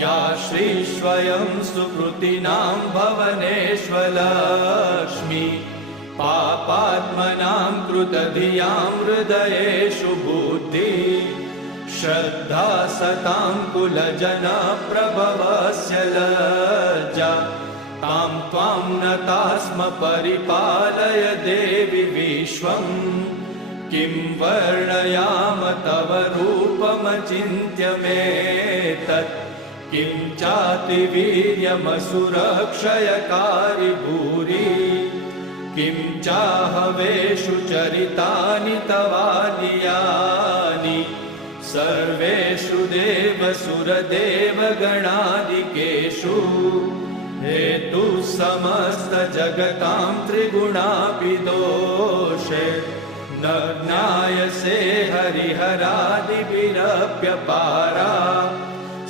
या श्रीस्वयं सुकृतिनां भवनेष्वलक्ष्मी पापात्मनां कृतधियां हृदयेषु बुद्धि श्रद्धा सतां कुलजनप्रभवस्य लज्जा तां त्वां नतास्म परिपालय देवि विश्वम् किं वर्णयाम तव रूपमचिन्त्यमेतत् किं चातिवीर्यमसुरक्षयकारि भूरि किं चाहवेषु चरितानि तवानियानि सर्वेषु देवसुरदेवगणादिकेषु हेतु समस्तजगतां त्रिगुणापि दोषे न ज्ञायसे हरिहरादिभिरप्यपारा